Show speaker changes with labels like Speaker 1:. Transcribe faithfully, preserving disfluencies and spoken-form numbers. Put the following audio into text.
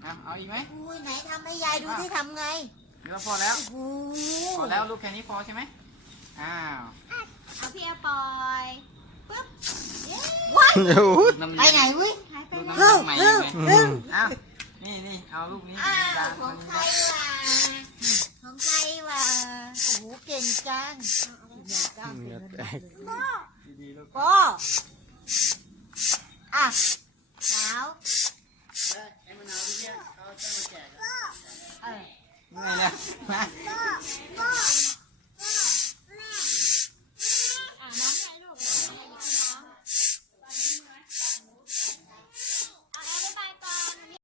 Speaker 1: เอาเอาอีกไหม
Speaker 2: อุ้ยไหนทำให้ยายดูที่ทำไง
Speaker 1: เดี๋ยวพอแล้ว
Speaker 2: โอ้
Speaker 1: พอแล้วลูกแค่นี้พอใช่ไหมอ้าว
Speaker 3: เอาพี่เอาปล่อยปึ๊บเย้
Speaker 2: ว้าย
Speaker 1: ลูกน้ำ
Speaker 2: ไปไหนเว้ย
Speaker 3: หายไป
Speaker 1: ลูก
Speaker 3: แล้ว
Speaker 1: น้ำใหม่อยู่ไหม
Speaker 2: อืม
Speaker 1: อ้าวนี่นี่เอาลูกนี้
Speaker 2: อ้าว
Speaker 1: ดาน
Speaker 2: ของ
Speaker 1: นี้
Speaker 2: ใครวะของใครวะโอ้โหเก่งจังเก่งจังเก่งมากเลย
Speaker 1: ดีๆลูก
Speaker 2: โป้อ่ะหนาว
Speaker 1: ไอ้มะนาวที่เนี่ยเขาจะมาแจก
Speaker 2: เออ
Speaker 1: ไงเนี่ยมา